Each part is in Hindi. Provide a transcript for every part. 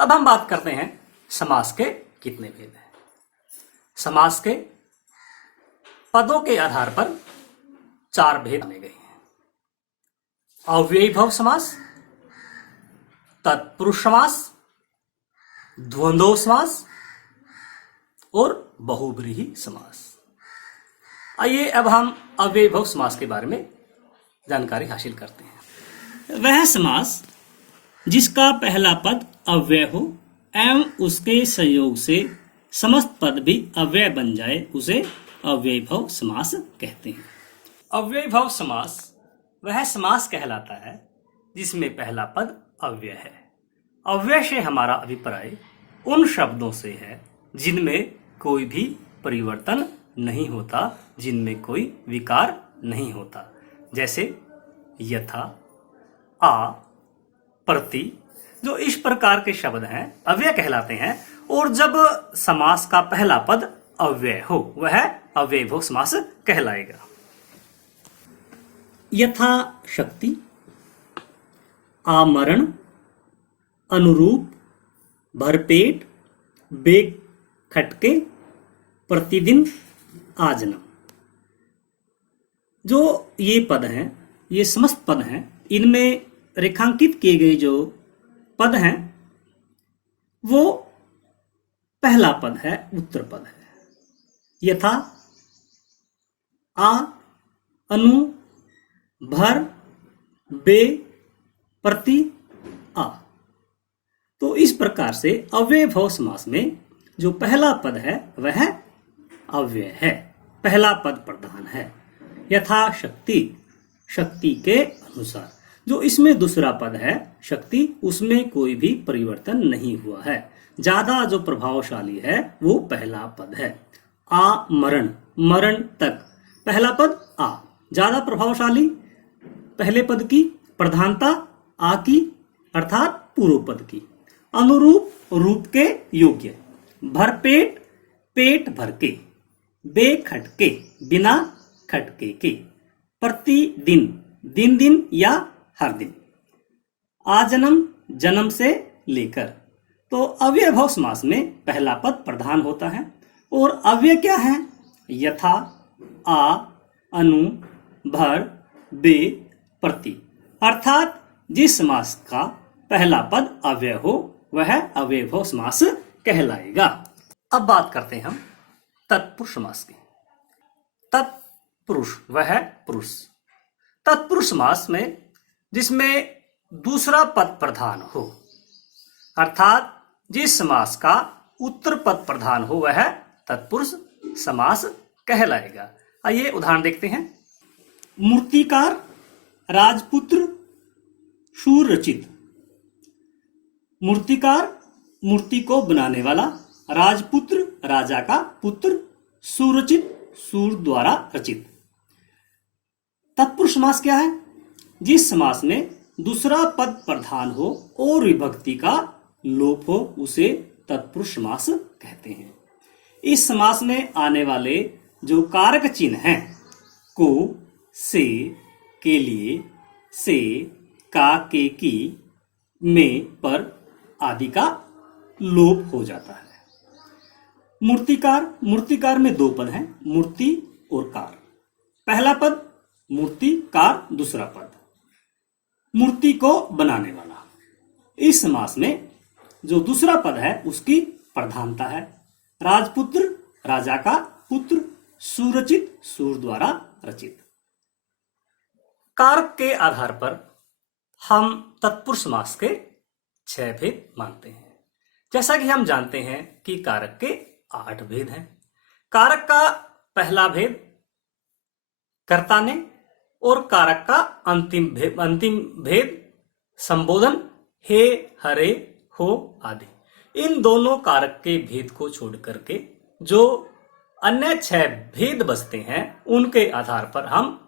अब हम बात करते हैं समास के कितने भेद हैं। समास के पदों के आधार पर 4 भेद माने गए हैं। अव्ययीभाव समास, तत्पुरुष समास, द्वंद्व समास और बहुब्रीहि समास। आइए अब हम अव्ययीभाव समास के बारे में जानकारी हासिल करते हैं। वह समास जिसका पहला पद अव्यय हो एवं उसके संयोग से समस्त पद भी अव्यय बन जाए उसे अव्ययीभाव समास कहते हैं। अव्ययीभाव समास वह समास कहलाता है जिसमें पहला पद अव्यय है। अव्यय से हमारा अभिप्राय उन शब्दों से है जिनमें कोई भी परिवर्तन नहीं होता, जिनमें कोई विकार नहीं होता, जैसे यथा, आ, प्रति। जो इस प्रकार के शब्द हैं अव्यय कहलाते हैं। और जब समास का पहला पद अव्यय हो वह अव्ययीभाव समास कहलाएगा। यथा शक्ति, आमरण, अनुरूप, भरपेट, बेग खटके, प्रतिदिन, आजन्म। जो ये पद हैं, ये समस्त पद हैं, इनमें रेखांकित किए गए जो पद हैं वो पहला पद है, उत्तर पद है। यथा, आ, अनु, भर, बे, प्रति, आ। तो इस प्रकार से अव्ययीभाव समास में जो पहला पद है वह अव्यय है, पहला पद प्रधान है। यथा शक्ति, शक्ति के अनुसार। जो इसमें दूसरा पद है शक्ति, उसमें कोई भी परिवर्तन नहीं हुआ है, ज्यादा जो प्रभावशाली है वो पहला पद है। आमरण, मरण तक, पहला पद आ, ज्यादा प्रभावशाली, पहले पद की प्रधानता आ की अर्थात पूर्व पद की। अनुरूप, रूप के योग्य। भरपेट, पेट भर के। बेखटके, बिना खटके के। प्रतिदिन, दिन दिन या हर दिन। आजन्म, जन्म से लेकर। तो अव्ययीभाव समास में पहला पद प्रधान होता है और अव्यय क्या है? यथा, आ, अनु, भर, बे, प्रति। अर्थात जिस समास का पहला पद अव्यय हो वह अव्ययीभाव समास कहलाएगा। अब बात करते हैं हम तत्पुरुष समास की। तत्पुरुष वह पुरुष। तत्पुरुष समास में जिसमें दूसरा पद प्रधान हो, अर्थात जिस समास का उत्तर पद प्रधान हो वह तत्पुरुष समास कहलाएगा। आइए उदाहरण देखते हैं। मूर्तिकार, राजपुत्र, सुरचित। मूर्तिकार, मूर्ति को बनाने वाला। राजपुत्र, राजा का पुत्र। सुरचित, सूर द्वारा रचित। तत्पुरुष समास क्या है? जिस समास में दूसरा पद प्रधान हो और विभक्ति का लोप हो उसे तत्पुरुष समास कहते हैं। इस समास में आने वाले जो कारक चिन्ह हैं को, से, के लिए, से, का, के, की, में, पर आदि का लोप हो जाता है। मूर्तिकार, मूर्तिकार में 2 पद हैं, मूर्ति और कार। पहला पद मूर्ति, कार दूसरा पद, मूर्ति को बनाने वाला। इस समास में जो दूसरा पद है उसकी प्रधानता है। राजपुत्र, राजा का पुत्र। सुरचित, सूर द्वारा रचित। कारक के आधार पर हम तत्पुरुष समास के 6 भेद मानते हैं। जैसा कि हम जानते हैं कि कारक के 8 भेद हैं। कारक का पहला भेद कर्ता ने और कारक का अंतिम भेद संबोधन, हे, हरे, हो आदि। इन दोनों कारक के भेद को छोड़ करके जो अन्य 6 भेद बचते हैं उनके आधार पर हम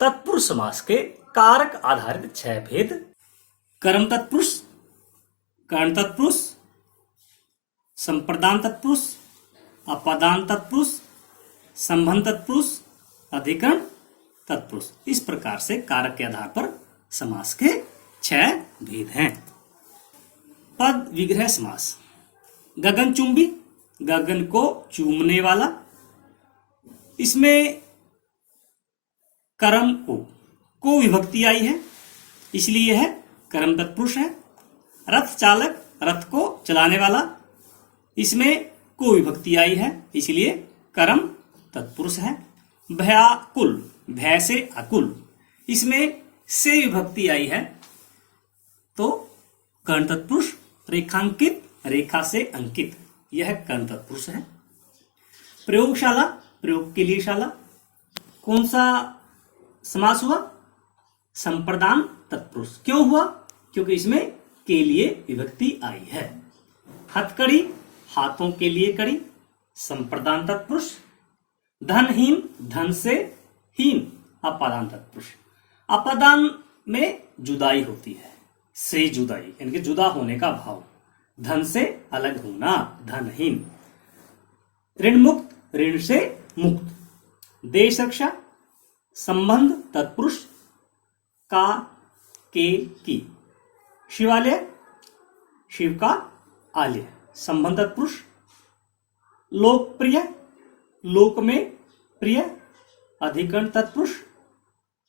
तत्पुरुष समास के कारक आधारित 6 भेद, कर्म तत्पुरुष, कर्ण तत्पुरुष, संप्रदान तत्पुरुष, अपादान तत्पुरुष, संबंध तत्पुरुष, अधिकरण तत्पुरुष, इस प्रकार से कारक के आधार पर समास के 6 भेद हैं। पद विग्रह समास। गगनचुंबी, गगन को चूमने वाला, इसमें कर्म को विभक्ति आई है, इसलिए यह कर्म तत्पुरुष है। रथ चालक, रथ को चलाने वाला, इसमें को विभक्ति आई है, इसलिए कर्म तत्पुरुष है। भयाकुल, भय से अकुल, इसमें से विभक्ति आई है, तो कर्ण तत्पुरुष। रेखांकित, रेखा से अंकित, यह कर्ण तत्पुरुष है। प्रयोगशाला, प्रयोग के लिए शाला, कौन सा समास हुआ? संप्रदान तत्पुरुष। क्यों हुआ? क्योंकि इसमें के लिए विभक्ति आई है। हथकड़ी, हाथों के लिए कड़ी, संप्रदान तत्पुरुष। धनहीन, धन से हीन, अपादान तत्पुरुष। अपादान में जुदाई होती है, से जुदाई, यानी कि जुदा होने का भाव, धन से अलग होना, धनहीन। ऋण मुक्त, ऋण से मुक्त। देश रक्षा, संबंध तत्पुरुष, का, के, की। शिवालय, शिव का आलय, संबंध तत्पुरुष। लोकप्रिय, लोक में प्रिय, अधिकरण तत्पुरुष।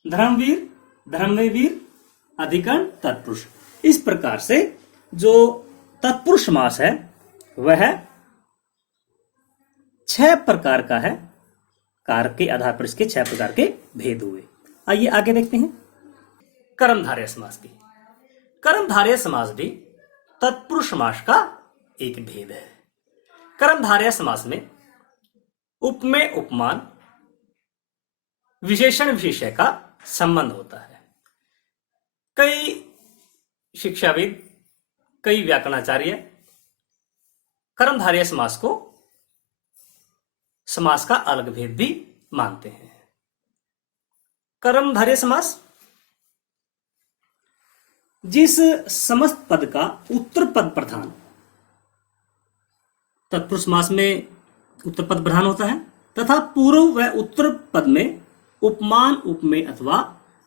धर्मवीर, धर्म में वीर, अधिकरण तत्पुरुष। इस प्रकार से जो तत्पुरुष समास है वह 6 प्रकार का है। कारक के आधार पर इसके 6 प्रकार के भेद हुए। आइए आगे देखते हैं कर्मधारय समास की। कर्मधारय समास भी तत्पुरुष समास का एक भेद है। कर्मधारय समास में उपमेय उपमान, विशेषण विशेष्य का संबंध होता है। कई शिक्षाविद, कई व्याकरणाचार्य कर्मधारय समास को समास का अलग भेद भी मानते हैं। कर्मधारय समास जिस समस्त पद का उत्तर पद प्रधान, तत्पुरुष समास में उत्तर पद प्रधान होता है, तथा पूर्व व उत्तर पद में उपमान, उपमेय अथवा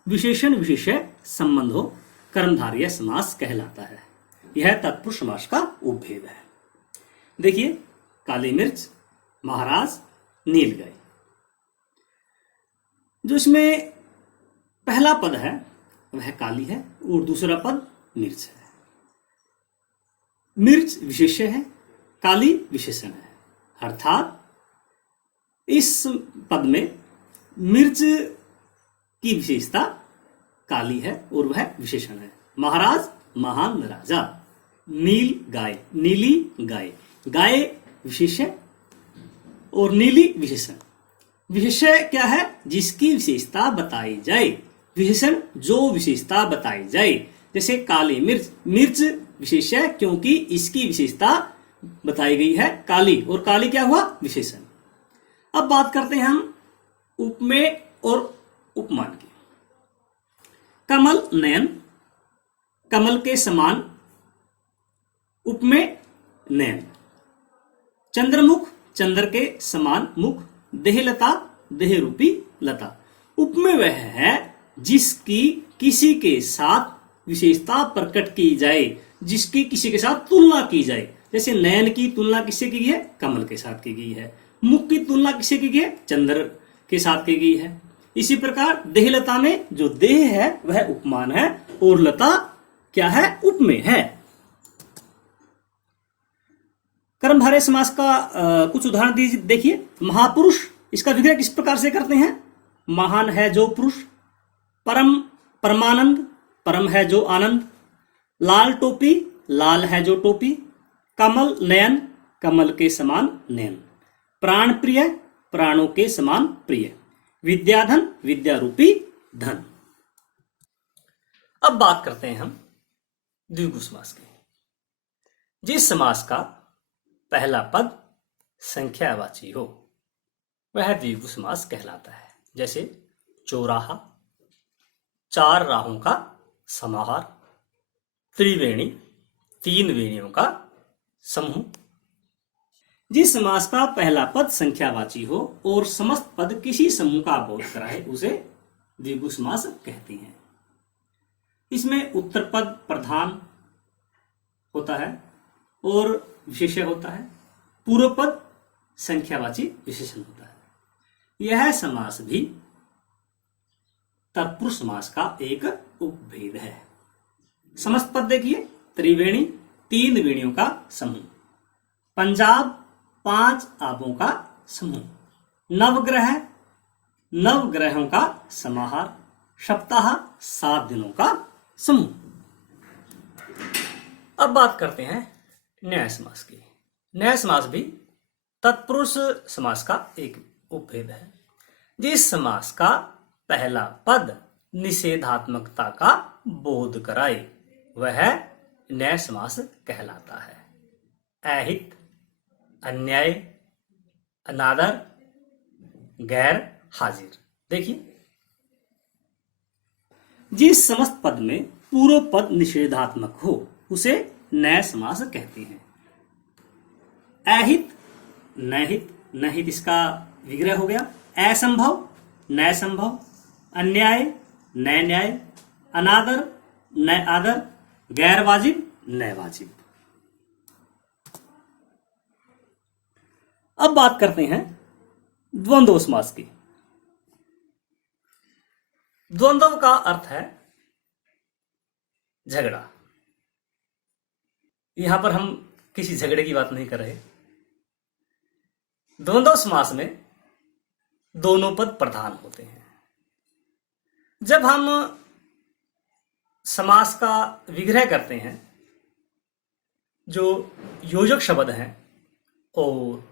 विशेषण विशेष्य संबंध हो, कर्मधारय समास कहलाता है। यह तत्पुरुष समास का उपभेद है। देखिए, काली मिर्च, महाराज, नील गाय। जो इसमें पहला पद है वह काली है और दूसरा पद मिर्च है। मिर्च विशेष्य है, काली विशेषण है, अर्थात इस पद में मिर्च की विशेषता काली है और वह विशेषण है। महाराज, महान राजा। नील गाय, नीली गाय, गाय विशेष्य और नीली विशेषण। विशेष्य क्या है? जिसकी विशेषता बताई जाए, विशेषण जो विशेषता बताई जाए। जैसे काली मिर्च, मिर्च विशेष्य क्योंकि इसकी विशेषता बताई गई है काली, और काली क्या हुआ? विशेषण। अब बात करते हैं हम उपमेय और उपमान की। कमल, नयन, कमल के समान, उपमेय नयन। चंद्रमुख, चंद्र के समान मुख। देहलता, देह रूपी लता। उपमेय वह है जिसकी किसी के साथ विशेषता प्रकट की जाए, जिसकी किसी के साथ तुलना की जाए। जैसे नयन की तुलना किससे की गई है? कमल के साथ की गई है। मुख की तुलना किससे की गई है? चंद्र के साथ की गई है। इसी प्रकार देहलता में जो देह है वह उपमान है और लता क्या है? उपमेय है। कर्मधारय समास का कुछ उदाहरण दीजिए। देखिए, महापुरुष, इसका विग्रह किस प्रकार से करते हैं? महान है जो पुरुष। परम, परमानंद, परम है जो आनंद। लाल टोपी, लाल है जो टोपी। कमल, नयन, कमल के समान नयन। प्राण प्रिय, प्राणों के समान प्रिय। विद्याधन, विद्या रूपी धन। अब बात करते हैं हम द्विगु समास की। जिस समास का पहला पद संख्यावाची हो वह द्विगु समास कहलाता है। जैसे चौराहा, 4 राहों का समाहार। त्रिवेणी, 3 वेणियों का समूह। जिस समास का पहला पद संख्यावाची हो और समस्त पद किसी समूह का बोध कराए उसे द्विगु समास कहते हैं। इसमें उत्तर पद प्रधान, होता है और विशेष्य होता है। पूर्व पद संख्यावाची विशेषण होता है। यह समास भी तत्पुरुष समास का एक उपभेद है। समस्त पद देखिए, त्रिवेणी 3 वेणियों का समूह, पंजाब 5 आबों का समूह, नवग्रह 9 ग्रहों का समाहार, सप्ताह 7 दिनों का समूह। अब बात करते हैं न्याय समास की। न्याय समास भी तत्पुरुष समास का एक उपभेद है। जिस समास का पहला पद निषेधात्मकता का बोध कराए वह न्याय समास कहलाता है। अहित, अन्याय, अनादर, गैर हाजिर। देखिए, जिस समस्त पद में पूर्व पद निषेधात्मक हो उसे न्याय समास कहते हैं। अहित, नहित, नहित इसका विग्रह हो गया। असंभव, न्याय संभव, अन्याय, न्याय न्याय, अनादर, न्याय आदर, गैर वाजिब, न्याय वाजिब। अब बात करते हैं द्वंद्व समास की। द्वंद्व का अर्थ है झगड़ा। यहां पर हम किसी झगड़े की बात नहीं कर रहे। द्वंद्व समास में दोनों पद प्रधान होते हैं। जब हम समास का विग्रह करते हैं, जो योजक शब्द हैं और,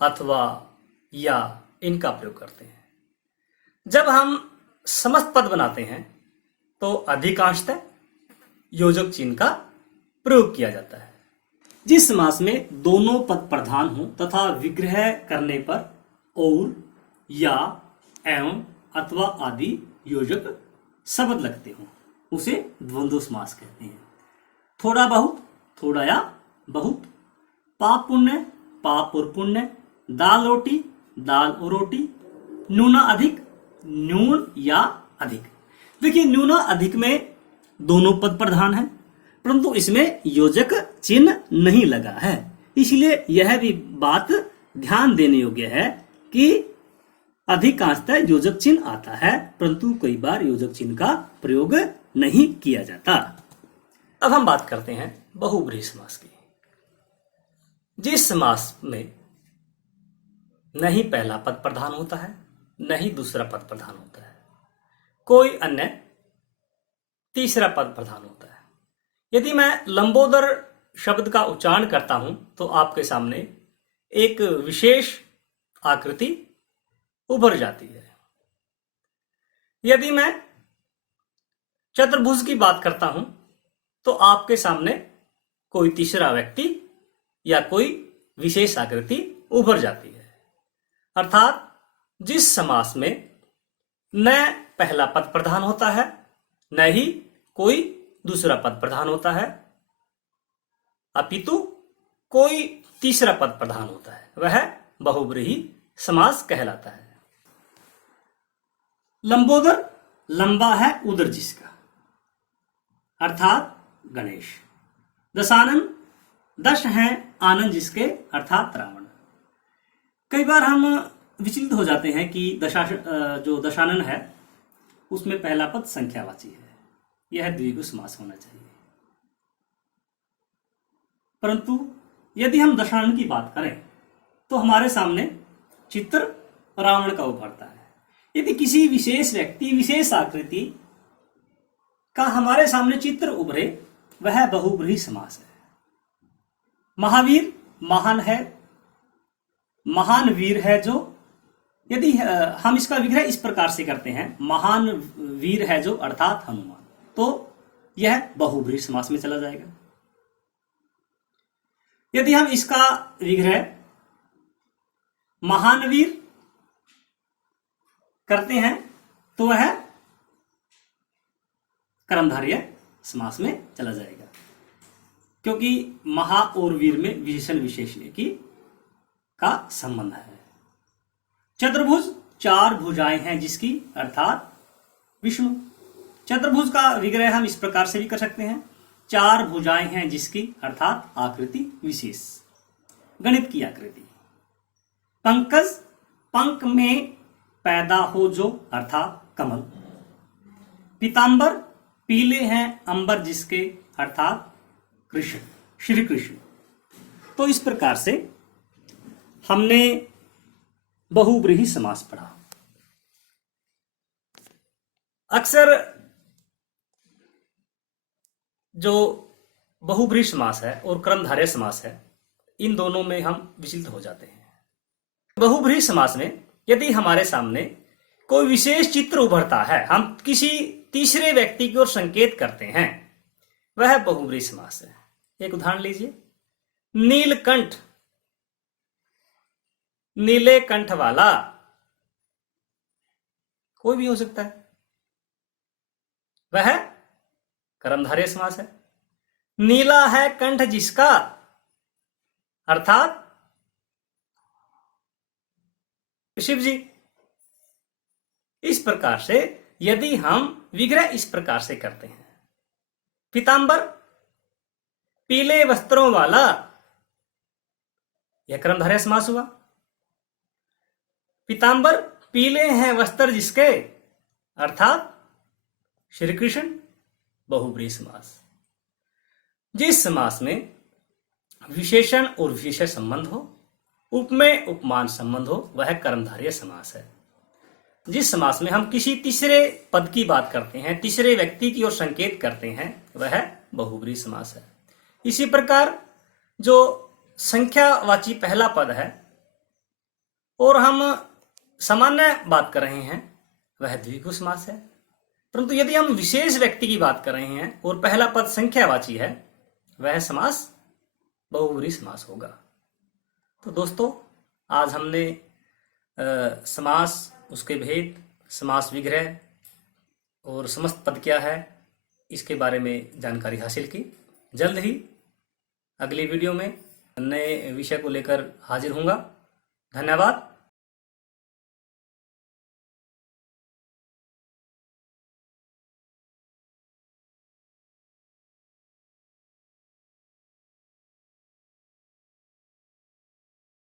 अथवा, या इनका प्रयोग करते हैं। जब हम समस्त पद बनाते हैं तो अधिकांशतः योजक चिन्ह का प्रयोग किया जाता है। जिस समास में दोनों पद प्रधान हो तथा विग्रह करने पर और, या, एवं, अथवा आदि योजक शब्द लगते हो उसे द्वंद्व समास कहते हैं। थोड़ा बहुत, थोड़ा या बहुत, पाप पुण्य, पाप और पुण्य, दाल रोटी, दाल और रोटी, न्यूना अधिक, न्यून या अधिक। देखिए, न्यूना अधिक में दोनों पद प्रधान है परंतु इसमें योजक चिन्ह नहीं लगा है, इसलिए यह भी बात ध्यान देने योग्य है कि अधिकांशतः योजक चिन्ह आता है परंतु कई बार योजक चिन्ह का प्रयोग नहीं किया जाता। अब हम बात करते हैं बहुब्रीहि समास की। जिस समास में न ही पहला पद प्रधान होता है न ही दूसरा पद प्रधान होता है, कोई अन्य तीसरा पद प्रधान होता है। यदि मैं लंबोदर शब्द का उच्चारण करता हूं तो आपके सामने एक विशेष आकृति उभर जाती है। यदि मैं चतुर्भुज की बात करता हूं तो आपके सामने कोई तीसरा व्यक्ति या कोई विशेष आकृति उभर जाती है। अर्थात जिस समास में न पहला पद प्रधान होता है न ही कोई दूसरा पद प्रधान होता है, अपितु कोई तीसरा पद प्रधान होता है, वह बहुब्रीहि समास कहलाता है। लंबोदर लंबा है उदर जिसका, अर्थात गणेश। दशानन दश हैं आनंद जिसके, अर्थात रावण। कई बार हम विचलित हो जाते हैं कि जो दशानन है उसमें पहला पद संख्यावाची है, यह द्विगु समास होना चाहिए। परंतु यदि हम दशानन की बात करें तो हमारे सामने चित्र रावण का उभरता है। यदि किसी विशेष व्यक्ति विशेष आकृति का हमारे सामने चित्र उभरे वह बहुब्रीहि समास है। महावीर महान है, महान वीर है जो, यदि हम इसका विग्रह इस प्रकार से करते हैं, महान वीर है जो अर्थात हनुमान, तो यह बहुब्रीहि समास में चला जाएगा। यदि हम इसका विग्रह महान वीर करते हैं तो वह कर्मधारय समास में चला जाएगा, क्योंकि महा और वीर में विशेषण विशेषण की का संबंध है। चतुर्भुज 4 भुजाएं हैं जिसकी, अर्थात विष्णु। चतुर्भुज का विग्रह हम इस प्रकार से भी कर सकते हैं, 4 भुजाएं हैं जिसकी, अर्थात आकृति विशेष, गणित की आकृति। पंकज, पंख में पैदा हो जो, अर्थात कमल। पीतांबर, पीले हैं अंबर जिसके, अर्थात कृष्ण, श्री कृष्ण। तो इस प्रकार से हमने बहुब्रीहि समास पढ़ा। अक्सर जो बहुब्रीहि समास है और कर्मधारय समास है, इन दोनों में हम विचलित हो जाते हैं। बहुब्रीहि समास में यदि हमारे सामने कोई विशेष चित्र उभरता है, हम किसी तीसरे व्यक्ति की ओर संकेत करते हैं, वह बहुब्रीहि समास है। एक उदाहरण लीजिए, नीलकंठ, नीले कंठ वाला, कोई भी हो सकता है, वह कर्मधारय समास है। नीला है कंठ जिसका, अर्थात शिव जी। इस प्रकार से यदि हम विग्रह इस प्रकार से करते हैं, पीतांबर, पीले वस्त्रों वाला, यह कर्मधारय समास हुआ। पीतांबर, पीले हैं वस्त्र जिसके, अर्थात श्री कृष्ण, बहुब्रीहि समास। जिस समास में विशेषण और विशेषण संबंध हो, उपमेय उपमान संबंध हो, वह कर्मधारय समास है। जिस समास में हम किसी तीसरे पद की बात करते हैं, तीसरे व्यक्ति की ओर संकेत करते हैं, वह बहुब्रीहि समास है। इसी प्रकार जो संख्यावाची पहला पद है और हम सामान्य बात कर रहे हैं, वह द्विगु समास है। परंतु यदि हम विशेष व्यक्ति की बात कर रहे हैं और पहला पद संख्यावाची है, वह समास बहुब्रीहि समास होगा। तो दोस्तों, आज हमने समास, उसके भेद, समास विग्रह और समस्त पद क्या है, इसके बारे में जानकारी हासिल की। जल्द ही अगली वीडियो में नए विषय को लेकर हाजिर होऊंगा। धन्यवाद।